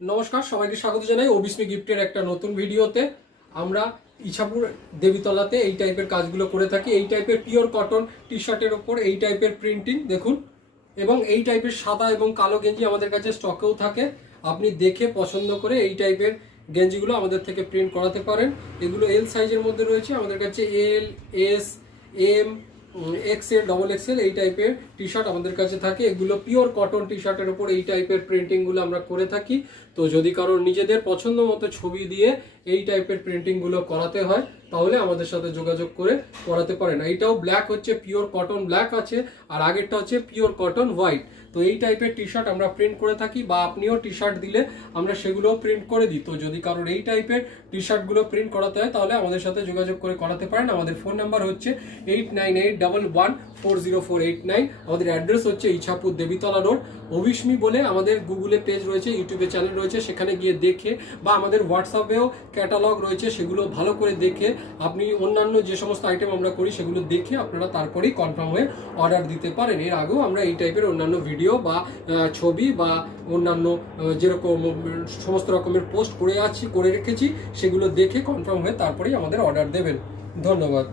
নমস্কার, সবাইকে স্বাগত জানাই অবিস্মি গিফটের একটা নতুন ভিডিওতে। আমরা ইছাপুর দেবীতলাতে এই টাইপের কাজগুলো করে থাকি। এই টাইপের পিওর কটন টি শার্টের ওপর এই টাইপের প্রিন্টিং দেখুন, এবং এই টাইপের সাদা এবং কালো গেঞ্জি আমাদের কাছে স্টকেও থাকে। আপনি দেখে পছন্দ করে এই টাইপের গেঞ্জিগুলো আমাদের থেকে প্রিন্ট করাতে পারেন। এগুলো এল সাইজের মধ্যে রয়েছে, আমাদের কাছে L, S, M, XL, double XL এই টাইপের টি শার্ট আমাদের কাছে থাকে। এগুলো পিওর কটন টি শার্টের উপর এই টাইপের প্রিন্টিংগুলো আমরা করে থাকি। তো যদি কারোর নিজেদের পছন্দ মতো ছবি দিয়ে এই টাইপের প্রিন্টিংগুলো করাতে হয় তাহলে আমাদের সাথে যোগাযোগ করে করাতে পারেন। এইটাও ব্ল্যাক হচ্ছে, পিওর কটন ব্ল্যাক আছে, আর আগেরটা হচ্ছে পিওর কটন হোয়াইট। তো এই টাইপের টি শার্ট আমরা প্রিন্ট করে থাকি, বা আপনিও টি শার্ট দিলে আমরা সেগুলোও প্রিন্ট করে দিই। তো যদি কারোর এই টাইপের টি শার্টগুলো প্রিন্ট করাতে হয় তাহলে আমাদের সাথে যোগাযোগ করে করাতে পারেন। আমাদের ফোন নাম্বার হচ্ছে 8981140489। আমাদের অ্যাড্রেস হচ্ছে ইছাপুর দেবীতলা রোড। অবিস্মি বলে আমাদের গুগলে পেজ রয়েছে, ইউটিউবে চ্যানেল রয়েছে, সেখানে গিয়ে দেখে, বা আমাদের হোয়াটসঅ্যাপেও ক্যাটালগ রয়েছে, সেগুলো ভালো করে দেখে আপনি অন্যান্য যে সমস্ত আইটেম আমরা করি সেগুলো দেখে আপনারা তারপরেই কনফার্ম হয়ে অর্ডার দিতে পারেন। এর আগেও আমরা এই টাইপের অন্যান্য ভিডিও বা ছবি বা অন্যান্য যেরকম সমস্ত রকমের পোস্ট করে রেখেছি, সেগুলো দেখে কনফার্ম হয়ে তারপরেই আমাদের অর্ডার দেবেন। ধন্যবাদ।